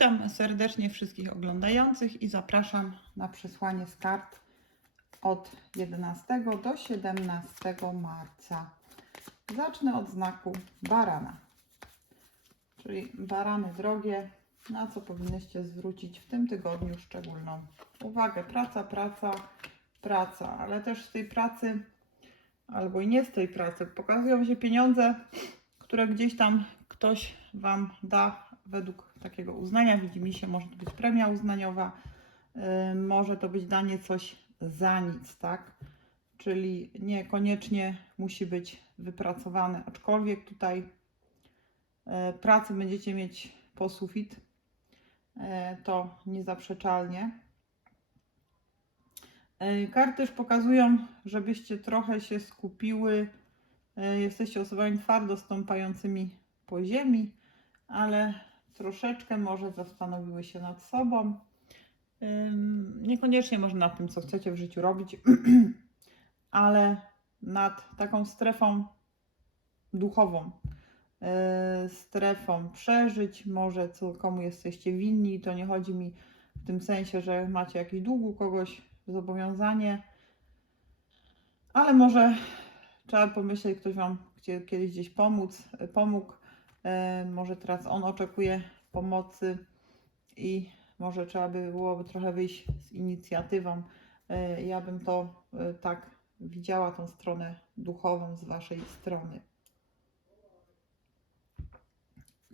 Witam serdecznie wszystkich oglądających i zapraszam na przesłanie z kart od 11 do 17 marca. Zacznę od znaku barana, czyli barany drogie, na co powinnyście zwrócić w tym tygodniu szczególną uwagę. Praca, praca, praca, ale też z tej pracy, albo i nie z tej pracy, pokazują się pieniądze, które gdzieś tam ktoś Wam da według takiego uznania. Widzi mi się, może to być premia uznaniowa, yy, może to być danie coś za nic, tak? Czyli niekoniecznie musi być wypracowane, aczkolwiek tutaj yy, pracy będziecie mieć po sufit, yy, to niezaprzeczalnie. Karty też pokazują, żebyście trochę się skupiły. Jesteście osobami twardo stąpającymi po ziemi, ale troszeczkę może zastanowiły się nad sobą. Niekoniecznie może nad tym, co chcecie w życiu robić, ale nad taką strefą duchową, yy, strefą przeżyć, może co komu jesteście winni. To nie chodzi mi w tym sensie, że macie jakiś dług u kogoś, zobowiązanie, ale może trzeba pomyśleć, ktoś Wam kiedyś gdzieś pomóc, pomógł, może teraz on oczekuje pomocy i może trzeba by byłoby trochę wyjść z inicjatywą. E, Ja bym to e, tak widziała, tą stronę duchową z Waszej strony.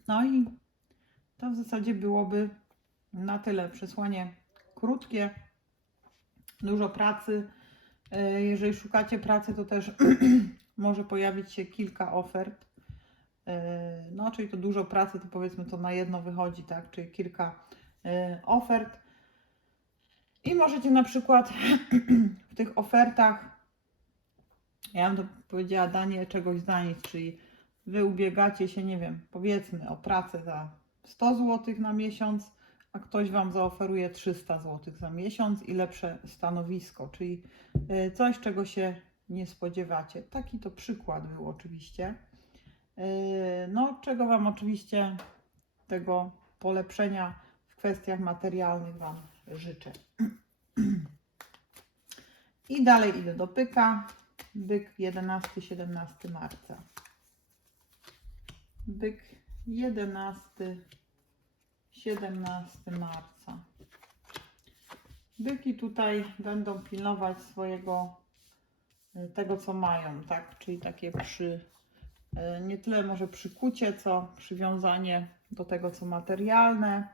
No i to w zasadzie byłoby na tyle. Przesłanie krótkie, dużo pracy. E, Jeżeli szukacie pracy, to też może pojawić się kilka ofert. E, No, czyli to dużo pracy, to powiedzmy to na jedno wychodzi, tak? Czyli kilka e, ofert. I możecie na przykład w tych ofertach, ja bym to powiedziała, danie czegoś za nic, czyli wy ubiegacie się, nie wiem, powiedzmy o pracę za 100 zł na miesiąc, a ktoś Wam zaoferuje 300 zł za miesiąc i lepsze stanowisko, czyli y, coś, czego się nie spodziewacie. Taki to przykład był oczywiście. Y, No, czego Wam oczywiście tego polepszenia w kwestiach materialnych Wam życzę. I dalej idę do pyka. Byk 11-17 marca. Byk 11 17 marca. Byki tutaj będą pilnować swojego tego, co mają, tak? Czyli takie przy nie tyle może przykucie, co przywiązanie do tego, co materialne,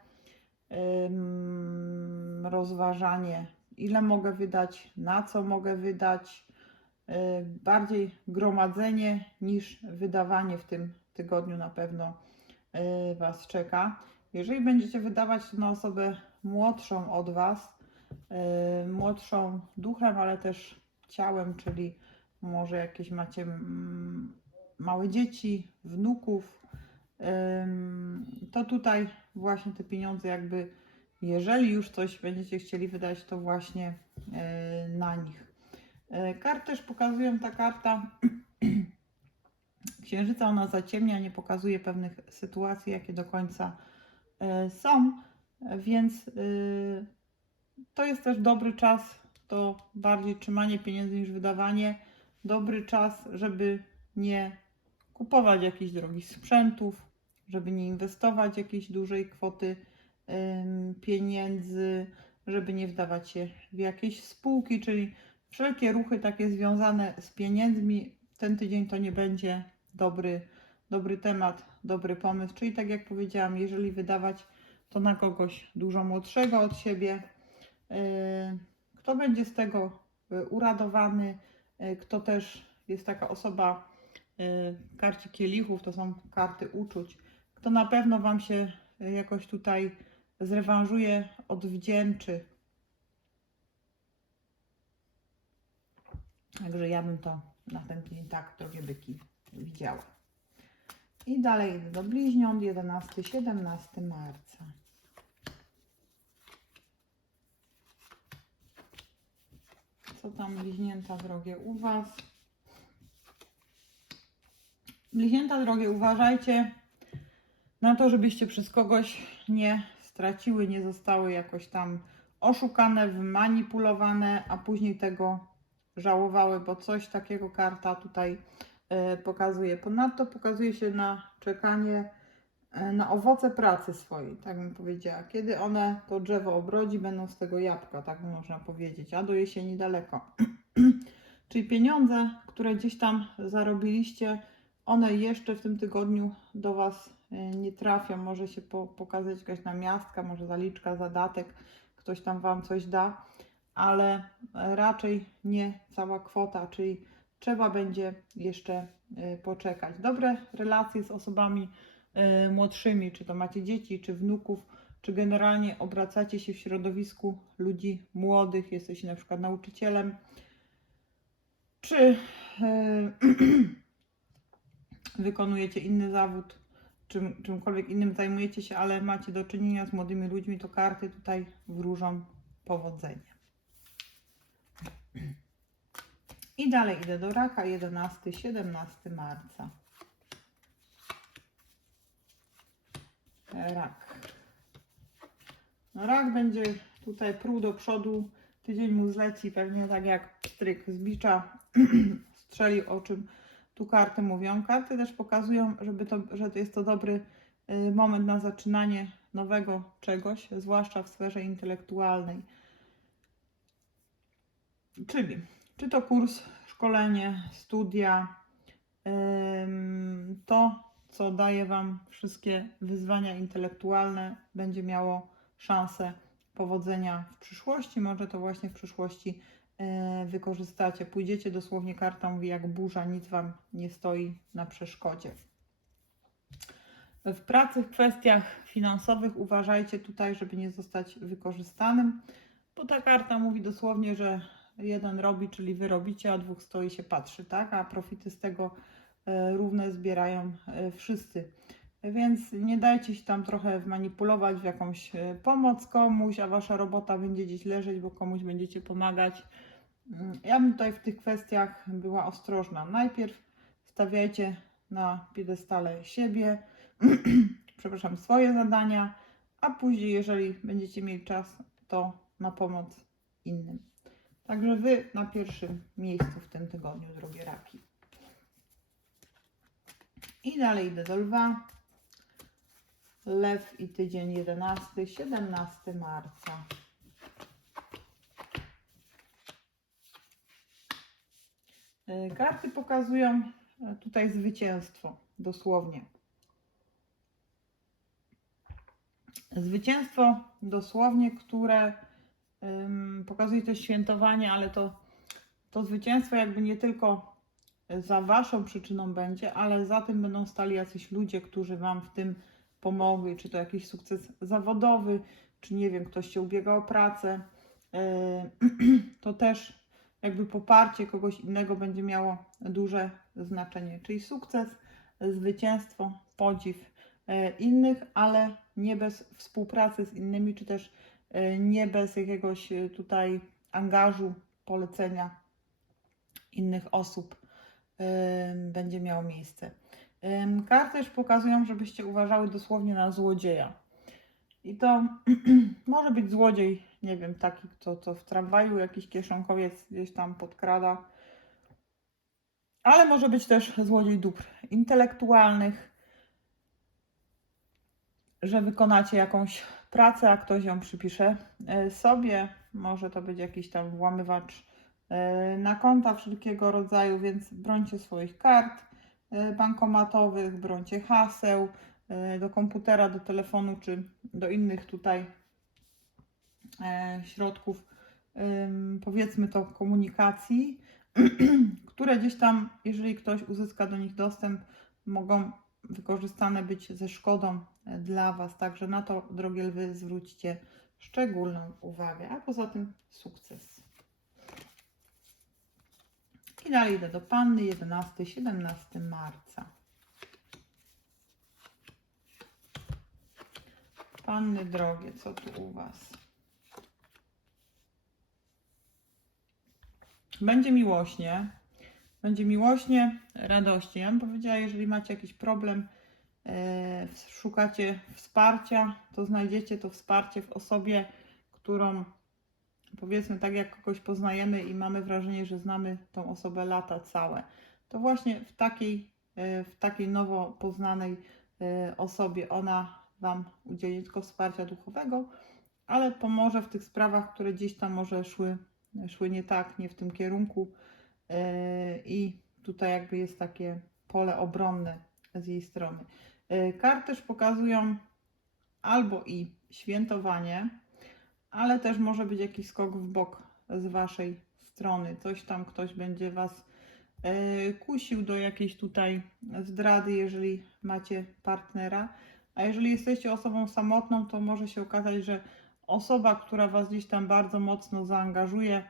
rozważanie, ile mogę wydać, na co mogę wydać, y, bardziej gromadzenie niż wydawanie w tym tygodniu na pewno y, Was czeka. Jeżeli będziecie wydawać to na osobę młodszą od Was, yy, młodszą duchem, ale też ciałem, czyli może jakieś macie mm, małe dzieci, wnuków, to tutaj właśnie te pieniądze jakby, jeżeli już coś będziecie chcieli wydać, to właśnie yy, na nich. Yy, Kart też pokazują, ta karta księżyca, ona zaciemnia, nie pokazuje pewnych sytuacji, jakie do końca e, są, więc to jest też dobry czas, to bardziej trzymanie pieniędzy niż wydawanie. Dobry czas, żeby nie kupować jakichś drogich sprzętów, żeby nie inwestować jakiejś dużej kwoty pieniędzy, żeby nie wdawać się w jakieś spółki, czyli wszelkie ruchy takie związane z pieniędzmi. Ten tydzień to nie będzie dobry, dobry temat, dobry pomysł. Czyli tak jak powiedziałam, jeżeli wydawać to na kogoś dużo młodszego od siebie, yy, kto będzie z tego yy, uradowany, yy, kto też jest taka osoba, karci kielichów, to są karty uczuć, kto na pewno Wam się yy, jakoś tutaj zrewanżuje, odwdzięczy. Także ja bym to na ten tydzień tak, drogie byki, widziała. I dalej idę do bliźniąt 11-17 marca. Co tam bliźnięta drogie u Was? Bliźnięta drogie, uważajcie na to, żebyście przez kogoś nie straciły, nie zostały jakoś tam oszukane, wmanipulowane, a później tego żałowały, bo coś takiego karta tutaj e, pokazuje. Ponadto pokazuje się na czekanie e, na owoce pracy swojej, tak bym powiedziała. Kiedy one to drzewo obrodzi, będą z tego jabłka, tak można powiedzieć, a do jesieni daleko. Czyli pieniądze, które gdzieś tam zarobiliście, one jeszcze w tym tygodniu do Was e, nie trafią. Może się po, pokazać jakaś namiastka, może zaliczka, zadatek, ktoś tam Wam coś da, ale raczej nie cała kwota, czyli trzeba będzie jeszcze e, poczekać. Dobre relacje z osobami e, młodszymi, czy to macie dzieci, czy wnuków, czy generalnie obracacie się w środowisku ludzi młodych, jesteście na przykład nauczycielem, czy e, wykonujecie inny zawód, czym, czymkolwiek innym zajmujecie się, ale macie do czynienia z młodymi ludźmi, to karty tutaj wróżą powodzenie. I dalej idę do raka 11-17 marca. Rak. No rak będzie tutaj pruł do przodu, tydzień mu zleci pewnie tak jak stryk z bicza strzeli o czym tu karty mówią. Karty też pokazują, żeby to, że jest to dobry y, moment na zaczynanie nowego czegoś, zwłaszcza w sferze intelektualnej. Czyli czy to kurs, szkolenie, studia, to co daje Wam wszystkie wyzwania intelektualne, będzie miało szansę powodzenia w przyszłości. Może to właśnie w przyszłości wykorzystacie. Pójdziecie dosłownie, karta mówi jak burza, nic Wam nie stoi na przeszkodzie. W pracy, w kwestiach finansowych uważajcie tutaj, żeby nie zostać wykorzystanym, bo ta karta mówi dosłownie, że jeden robi, czyli wy robicie, a dwóch stoi się patrzy, tak? A profity z tego e, równe zbierają e, wszyscy. Więc nie dajcie się tam trochę manipulować w jakąś e, pomoc komuś, a wasza robota będzie gdzieś leżeć, bo komuś będziecie pomagać. Mm, Ja bym tutaj w tych kwestiach była ostrożna. Najpierw stawiajcie na piedestale siebie, przepraszam, swoje zadania, a później, jeżeli będziecie mieli czas, to na pomoc innym. Także wy na pierwszym miejscu w tym tygodniu, drogie raki. I dalej idę do lwa. Lew i tydzień 11, 17 marca. Karty pokazują e, tutaj zwycięstwo, dosłownie. Zwycięstwo dosłownie, które pokazuje też świętowanie, ale to, to zwycięstwo jakby nie tylko za waszą przyczyną będzie, ale za tym będą stali jacyś ludzie, którzy wam w tym pomogli, czy to jakiś sukces zawodowy, czy nie wiem, ktoś się ubiega o pracę. Yy, to też jakby poparcie kogoś innego będzie miało duże znaczenie, czyli sukces, zwycięstwo, podziw yy, innych, ale nie bez współpracy z innymi, czy też yy, nie bez jakiegoś yy, tutaj angażu, polecenia innych osób będzie miało miejsce. Karty też pokazują, żebyście uważały dosłownie na złodzieja. I to może być złodziej, nie wiem, taki, co, co w tramwaju jakiś kieszonkowiec gdzieś tam podkrada, ale może być też złodziej dóbr intelektualnych, że wykonacie jakąś pracę, a ktoś ją przypisze e, sobie. Może to być jakiś tam włamywacz e, na konta wszelkiego rodzaju, więc brońcie swoich kart e, bankomatowych, brońcie haseł do komputera, do telefonu czy do innych tutaj środków, ym, powiedzmy to komunikacji, które gdzieś tam, jeżeli ktoś uzyska do nich dostęp, mogą wykorzystane być ze szkodą e, dla Was. Także na to, drogie lwy, zwróćcie szczególną uwagę. A poza tym sukces. I dalej idę do Panny 11-17 marca. Panny drogie, co tu u Was? Będzie miłośnie. Będzie miłośnie, radośnie. Ja bym powiedziała, jeżeli macie jakiś problem e, szukacie wsparcia, to znajdziecie to wsparcie w osobie, którą powiedzmy tak jak kogoś poznajemy i mamy wrażenie, że znamy tą osobę lata całe. To właśnie w takiej, e, w takiej nowo poznanej e, osobie ona Wam udzieli tylko wsparcia duchowego, ale pomoże w tych sprawach, które gdzieś tam może szły, szły nie tak, nie w tym kierunku. E, I tutaj jakby jest takie pole obronne z jej strony. E, Karty też pokazują albo i świętowanie, ale też może być jakiś skok w bok z waszej strony. Coś tam ktoś będzie was e, kusił do jakiejś tutaj zdrady, jeżeli macie partnera. A jeżeli jesteście osobą samotną, to może się okazać, że osoba, która was gdzieś tam bardzo mocno zaangażuje,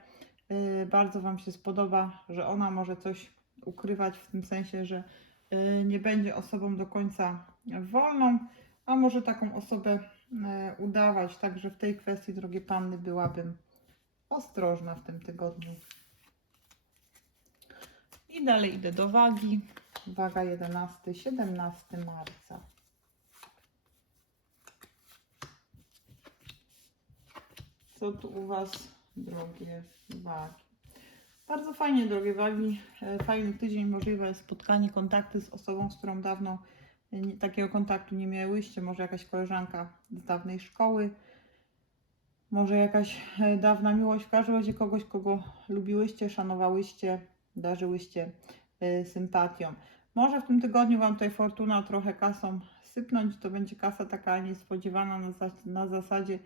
e, bardzo wam się spodoba, że ona może coś ukrywać w tym sensie, że e, nie będzie osobą do końca wolną, a może taką osobę e, udawać. Także w tej kwestii, drogie panny, byłabym ostrożna w tym tygodniu. I dalej idę do wagi. Waga 11-17 marca. Co tu u Was, drogie wagi? Bardzo fajnie, drogie wagi. E, Fajny tydzień, możliwe jest spotkanie, kontakty z osobą, z którą dawno e, takiego kontaktu nie miałyście. Może jakaś koleżanka z dawnej szkoły, może jakaś e, dawna miłość. W każdym razie kogoś, kogo lubiłyście, szanowałyście, darzyłyście sympatią. Może w tym tygodniu Wam tutaj fortuna trochę kasą sypnąć. To będzie kasa taka niespodziewana na, zas- na zasadzie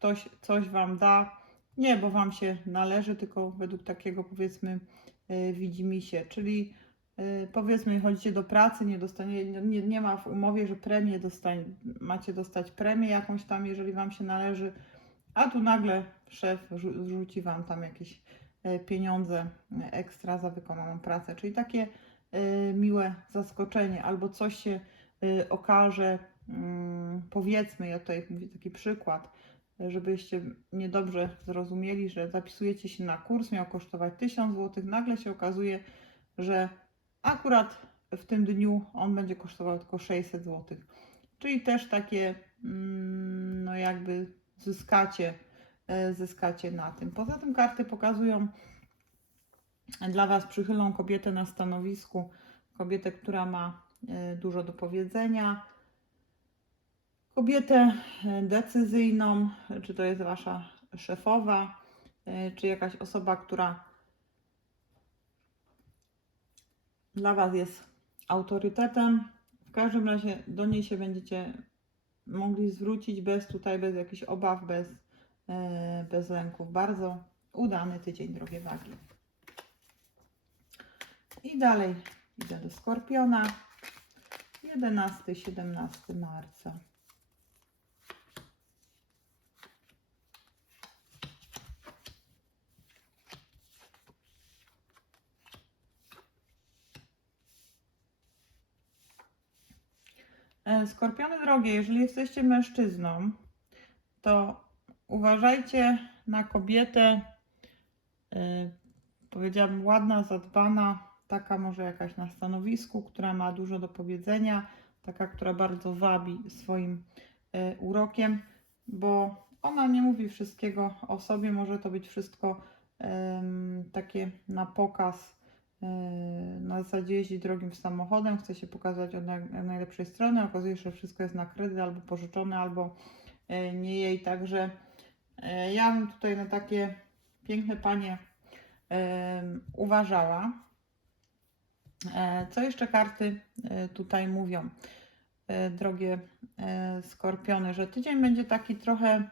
ktoś coś Wam da. Nie, bo Wam się należy, tylko według takiego powiedzmy e, widzi się. Czyli e, powiedzmy chodzicie do pracy, nie, dostanie, nie, nie ma w umowie, że premię dostań, macie dostać premię jakąś tam, jeżeli Wam się należy, a tu nagle szef rzu- rzuci Wam tam jakieś e, pieniądze ekstra za wykonaną pracę. Czyli takie miłe zaskoczenie, albo coś się okaże, mm, powiedzmy, ja tutaj mówię taki przykład, żebyście niedobrze zrozumieli, że zapisujecie się na kurs, miał kosztować 1000 zł, nagle się okazuje, że akurat w tym dniu on będzie kosztował tylko 600 zł. Czyli też takie, mm, no jakby zyskacie, e, zyskacie na tym. Poza tym karty pokazują dla Was przychylną kobietę na stanowisku, kobietę, która ma e, dużo do powiedzenia, kobietę e, decyzyjną, czy to jest Wasza szefowa, e, czy jakaś osoba, która dla Was jest autorytetem. W każdym razie do niej się będziecie mogli zwrócić bez tutaj, bez jakichś obaw, bez, e, bez lęków. Bardzo udany tydzień, drogie wagi. I dalej idę do Skorpiona. 11-17 marca. Skorpiony drogie, jeżeli jesteście mężczyzną, to uważajcie na kobietę, e, powiedziałabym ładna, zadbana, taka może jakaś na stanowisku, która ma dużo do powiedzenia, taka, która bardzo wabi swoim e, urokiem, bo ona nie mówi wszystkiego o sobie, może to być wszystko takie na pokaz, e, na zasadzie jeździ drogim samochodem, chce się pokazać od naj- najlepszej strony, okazuje się, że wszystko jest na kredyt albo pożyczone, albo e, nie jej, także e, ja bym tutaj na takie piękne panie uważała. Co jeszcze karty tutaj mówią, drogie skorpiony, że tydzień będzie taki trochę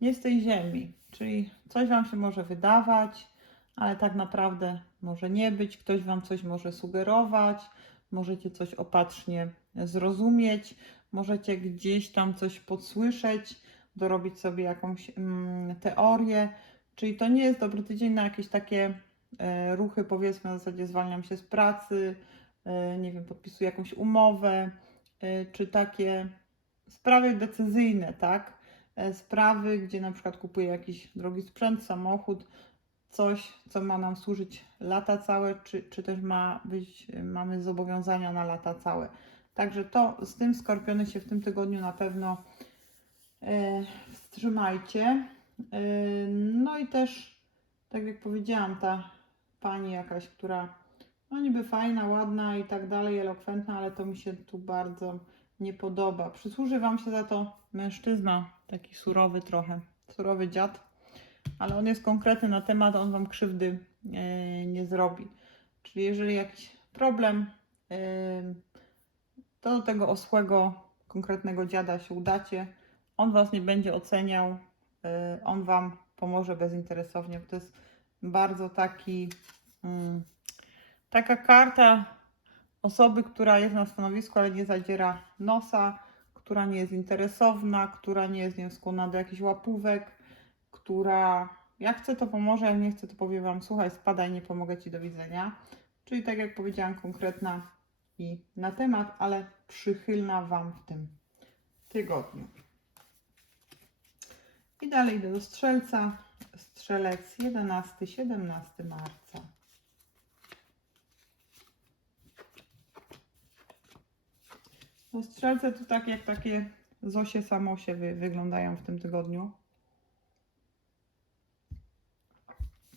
nie z tej ziemi, czyli coś Wam się może wydawać, ale tak naprawdę może nie być, ktoś Wam coś może sugerować, możecie coś opatrznie zrozumieć, możecie gdzieś tam coś podsłyszeć, dorobić sobie jakąś mm, teorię, czyli to nie jest dobry tydzień na jakieś takie e, ruchy, powiedzmy na zasadzie zwalniam się z pracy, e, nie wiem, podpisuję jakąś umowę, e, czy takie sprawy decyzyjne, tak? E, Sprawy, gdzie na przykład kupuję jakiś drogi sprzęt, samochód, coś, co ma nam służyć lata całe, czy, czy też ma być, mamy zobowiązania na lata całe. Także to z tym skorpiony się w tym tygodniu na pewno e, wstrzymajcie. E, no i też, tak jak powiedziałam, ta pani jakaś, która no niby fajna, ładna i tak dalej, elokwentna, ale to mi się tu bardzo nie podoba. Przysłuży Wam się za to mężczyzna, taki surowy trochę, surowy dziad, ale on jest konkretny na temat, on Wam krzywdy e, nie zrobi. Czyli jeżeli jakiś problem, e, to do tego osłego, konkretnego dziada się udacie. On Was nie będzie oceniał, e, on Wam pomoże bezinteresownie. To jest bardzo taki, mm, taka karta osoby, która jest na stanowisku, ale nie zadziera nosa, która nie jest interesowna, która nie jest nie skłonna do jakichś łapówek, która jak chce to pomoże, jak nie chce to powie Wam, słuchaj, spadaj, nie pomogę Ci, do widzenia. Czyli tak jak powiedziałam, konkretna i na temat, ale przychylna Wam w tym tygodniu. I dalej idę do strzelca. Strzelec 11-17 marca. No strzelce to tak jak takie Zosie Samosie wy, wyglądają w tym tygodniu.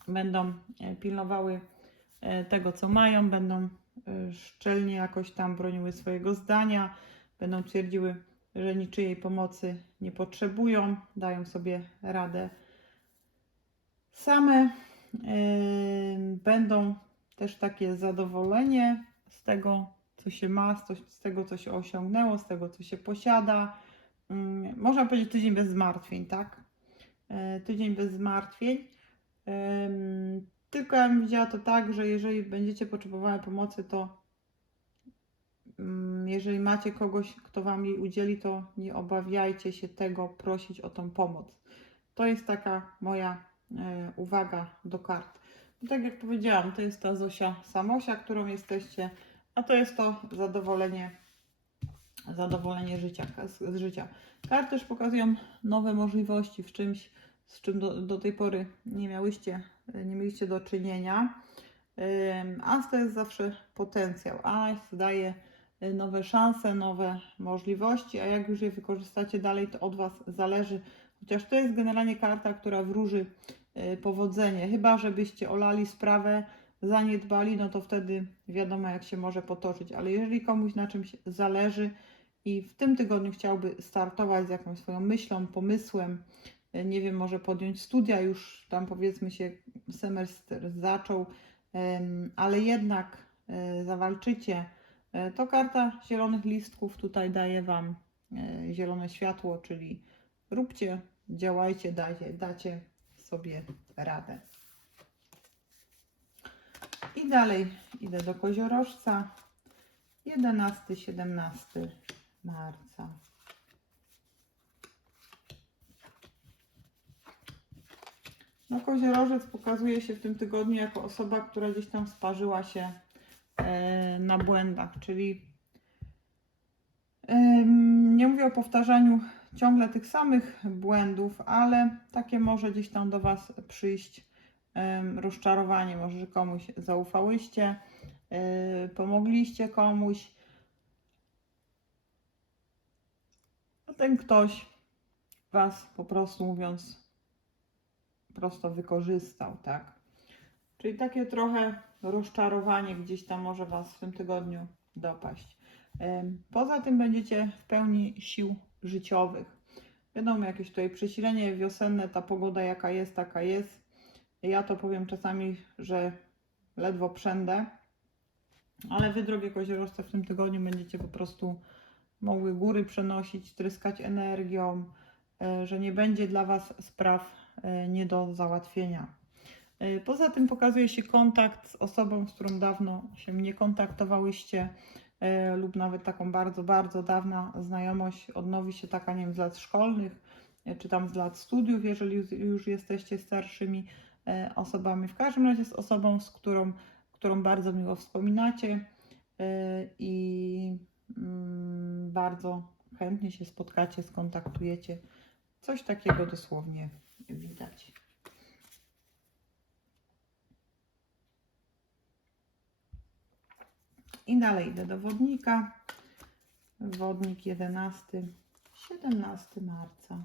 Będą e, pilnowały e, tego, co mają, będą e, szczelnie jakoś tam broniły swojego zdania, będą twierdziły, że niczyjej pomocy nie potrzebują, dają sobie radę same. Będą też takie zadowolenie z tego, co się ma, z, tego, co się osiągnęło, z tego, co się posiada. Mm, Można powiedzieć tydzień bez zmartwień, tak? Tydzień bez zmartwień. Tylko ja bym widziała to tak, że jeżeli będziecie potrzebowały pomocy, to mm, jeżeli macie kogoś, kto Wam jej udzieli, to nie obawiajcie się tego prosić o tą pomoc. To jest taka moja e, uwaga do kart. Tak jak powiedziałam, to jest ta Zosia Samosia, którą jesteście, a to jest to zadowolenie, zadowolenie życia, z życia. Karty też pokazują nowe możliwości w czymś, z czym do, do tej pory nie miałyście, nie mieliście do czynienia. As to jest zawsze potencjał. As daje y, nowe szanse, nowe możliwości, a jak już je wykorzystacie dalej, to od Was zależy. Chociaż to jest generalnie karta, która wróży y, powodzenie. Chyba, żebyście olali sprawę, zaniedbali, no to wtedy wiadomo, jak się może potoczyć. Ale jeżeli komuś na czymś zależy i w tym tygodniu chciałby startować z jakąś swoją myślą, pomysłem, nie wiem, może podjąć studia, już tam powiedzmy się semestr zaczął, ale jednak y, zawalczycie, y, to karta zielonych listków tutaj daje Wam y, zielone światło, czyli róbcie, działajcie, dacie, dacie sobie radę. I dalej idę do koziorożca. 11-17 marca. No koziorożec pokazuje się w tym tygodniu jako osoba, która gdzieś tam sparzyła się e, na błędach, czyli nie mówię o powtarzaniu ciągle tych samych błędów, ale takie może gdzieś tam do Was przyjść rozczarowanie, może że komuś zaufałyście, e, pomogliście komuś, a ten ktoś Was po prostu mówiąc prosto wykorzystał, tak? Czyli takie trochę rozczarowanie gdzieś tam może Was w tym tygodniu dopaść. Poza tym będziecie w pełni sił życiowych. Wiadomo, jakieś tutaj przesilenie wiosenne, ta pogoda jaka jest, taka jest. Ja to powiem czasami, że ledwo przędę, ale Wy, drogie koziorożce, w tym tygodniu będziecie po prostu mogły góry przenosić, tryskać energią, e, że nie będzie dla Was spraw nie do załatwienia. E, Poza tym pokazuje się kontakt z osobą, z którą dawno się nie kontaktowałyście, e, lub nawet taką bardzo, bardzo dawna znajomość odnowi się taka, nie wiem, z lat szkolnych, e, czy tam z lat studiów, jeżeli już- jesteście starszymi e, osobami. W każdym razie z osobą, z którą, którą bardzo miło wspominacie e, i mm, bardzo chętnie się spotkacie, skontaktujecie. Coś takiego dosłownie widać. I dalej idę do wodnika. Wodnik 11, 17 marca.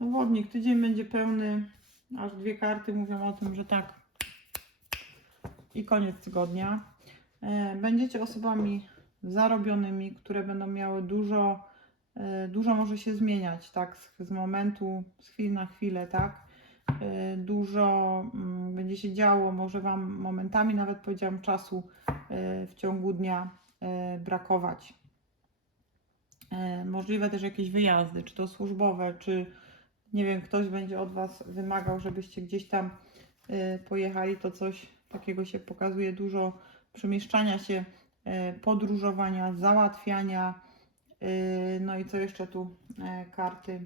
No wodnik, tydzień będzie pełny, aż dwie karty mówią o tym, że tak. I koniec tygodnia. E, Będziecie osobami zarobionymi, które będą miały dużo, e, dużo może się zmieniać, tak, z, z momentu, z chwili na chwilę, tak. E, Dużo mm, będzie się działo, może Wam momentami nawet powiedziałam czasu e, w ciągu dnia brakować. Możliwe też jakieś wyjazdy, czy to służbowe, czy nie wiem, ktoś będzie od Was wymagał, żebyście gdzieś tam pojechali, to coś takiego się pokazuje, dużo przemieszczania się, podróżowania, załatwiania. e, No i co jeszcze tu e, karty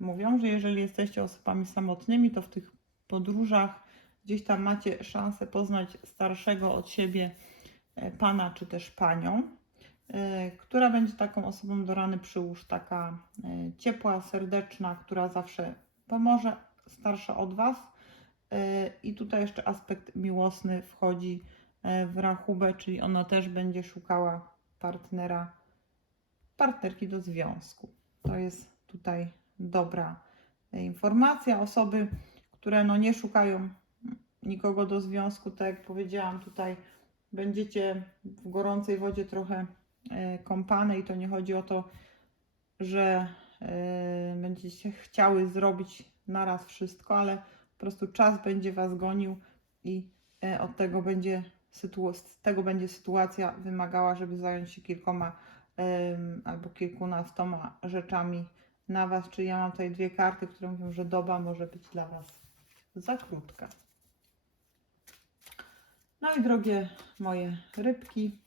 mówią, że jeżeli jesteście osobami samotnymi, to w tych podróżach gdzieś tam macie szansę poznać starszego od siebie e, pana czy też panią, e, która będzie taką osobą do rany przyłóż, taka e, ciepła, serdeczna, która zawsze pomoże, starsza od Was. E, I tutaj jeszcze aspekt miłosny wchodzi e, w rachubę, czyli ona też będzie szukała partnera, partnerki do związku. To jest tutaj dobra e, informacja. Osoby, które no nie szukają nikogo do związku, tak jak powiedziałam, tutaj będziecie w gorącej wodzie trochę e, kąpane i to nie chodzi o to, że e, będziecie chciały zrobić naraz wszystko, ale po prostu czas będzie Was gonił i e, od tego będzie, z tego będzie sytuacja wymagała, żeby zająć się kilkoma albo kilkunastoma rzeczami na Was. Czyli ja mam tutaj dwie karty, które mówią, że doba może być dla Was za krótka. No i drogie moje rybki,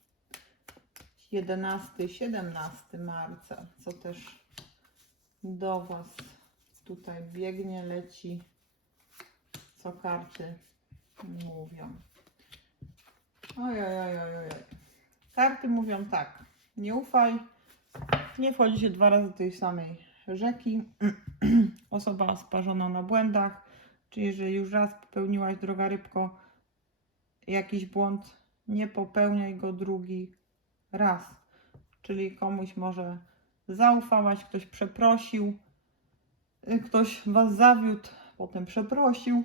11-17 marca, co też do Was tutaj biegnie, leci, co karty mówią. Oj, oj, oj, oj. Karty mówią tak, nie ufaj, nie wchodzi się dwa razy do tej samej rzeki, osoba sparzona na błędach, czyli jeżeli już raz popełniłaś, droga rybko, jakiś błąd, nie popełniaj go drugi raz. Czyli komuś może zaufałaś, ktoś przeprosił, y, ktoś was zawiódł, potem przeprosił.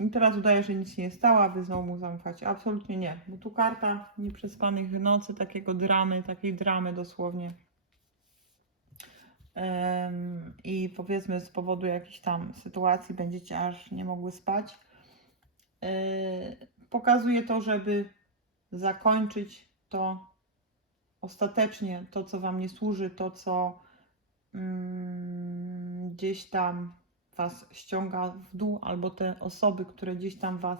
I teraz udaje, że nic nie stało, a wy znowu mu zaufacie. Absolutnie nie, bo tu karta nieprzespanych nocy, takiego dramy, takiej dramy dosłownie. Em, I powiedzmy z powodu jakichś tam sytuacji będziecie aż nie mogły spać. Yy, pokazuje to, żeby zakończyć to ostatecznie, to co Wam nie służy, to co mm, gdzieś tam Was ściąga w dół, albo te osoby, które gdzieś tam Was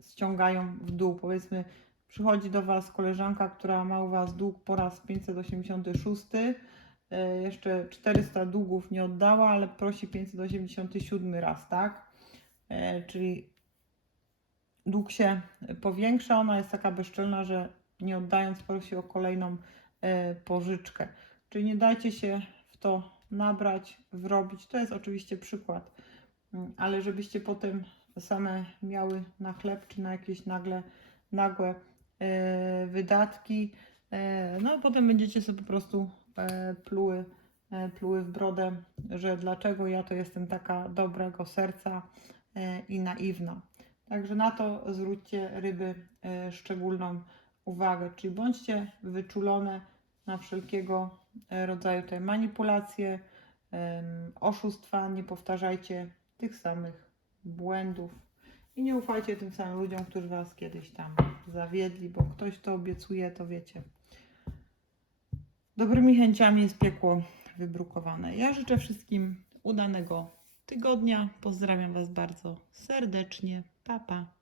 ściągają w dół. Powiedzmy, przychodzi do Was koleżanka, która ma u Was dług po raz 586, yy, jeszcze 400 długów nie oddała, ale prosi 587 raz, tak? Yy, Czyli dług się powiększa, ona jest taka bezczelna, że nie oddając prosi o kolejną e, pożyczkę. Czyli nie dajcie się w to nabrać, wrobić. To jest oczywiście przykład, Mm, ale żebyście potem same miały na chleb czy na jakieś nagle, nagłe e, wydatki, e, no potem będziecie sobie po prostu e, pluły, e, pluły w brodę, że dlaczego ja to jestem taka dobrego serca e, i naiwna. Także na to zwróćcie ryby e, szczególną uwagę, czyli bądźcie wyczulone na wszelkiego rodzaju te manipulacje, oszustwa, nie powtarzajcie tych samych błędów i nie ufajcie tym samym ludziom, którzy was kiedyś tam zawiedli, bo ktoś to obiecuje, to wiecie. Dobrymi chęciami jest piekło wybrukowane. Ja życzę wszystkim udanego tygodnia. Pozdrawiam Was bardzo serdecznie. Pa, pa.